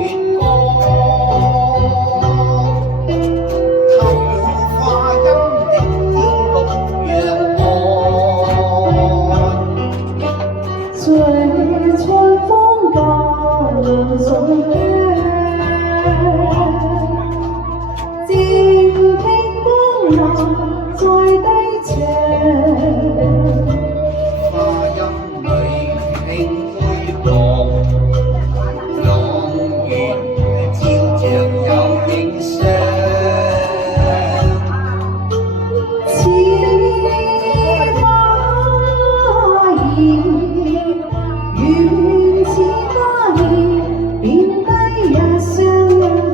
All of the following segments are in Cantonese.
月光，透花陰的朝綠陽岸，最春風化涼水澛，靜聽光流在低斜。花陰裏輕灰降，朗月照着有影相。似花兒，緣似花兒，便低一雙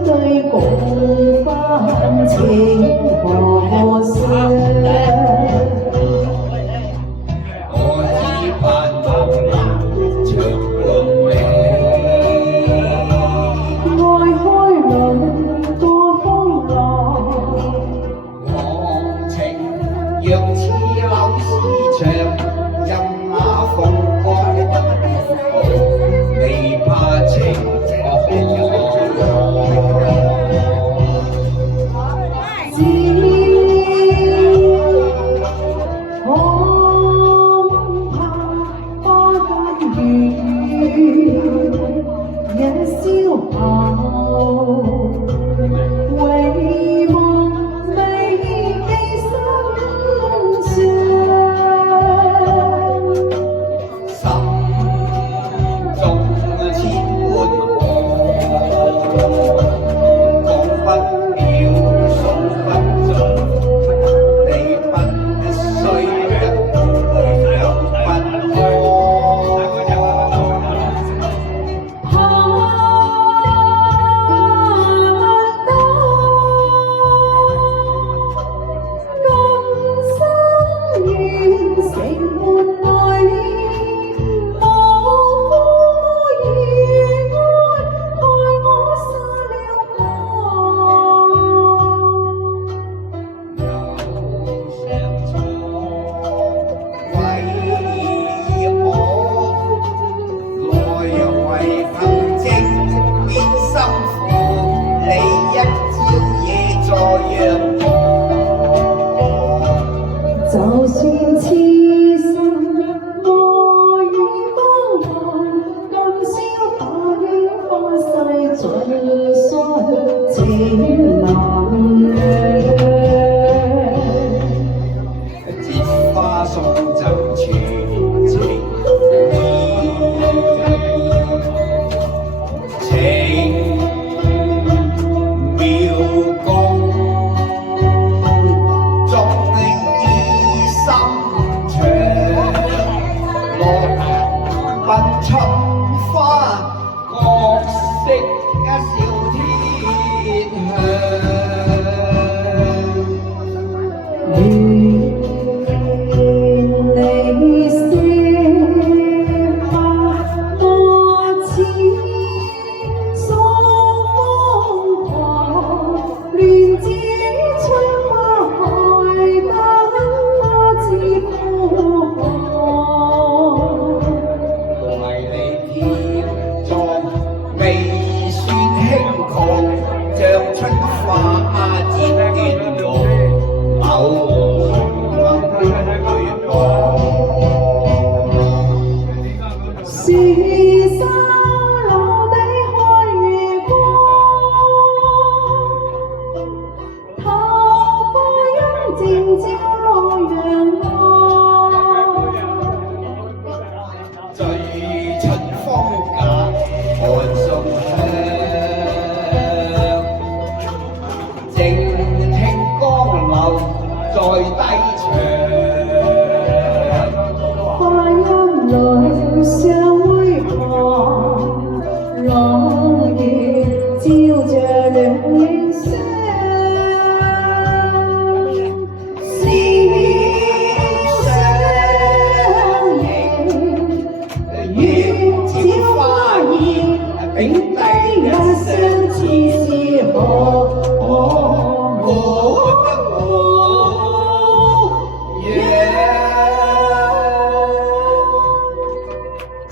對共分情何相？我只盼望你長伴你，愛開兩個風浪，往情若似柳絲長，任那風光未怕情只恐怕花間雨也消後，遺忘未記心上。心中千般愛，講不了，數不盡，你不需一句又不開。就算痴心愛與風寒，今宵把冤花世盡訴情難斷。折花送贈全情意，情妙共。春花各色一笑天香，願你寫下多次訴瘋狂，亂指春花開，等花枝枯乾。像春花漸斷綠，偶月光。是沙漏地開月光，透花陰靜照落陽岸。醉春風假，看送香。靜聽江流在低唱，花陰裏相會旁，朗月照着兩影相。是相映，緣似花兒，並低一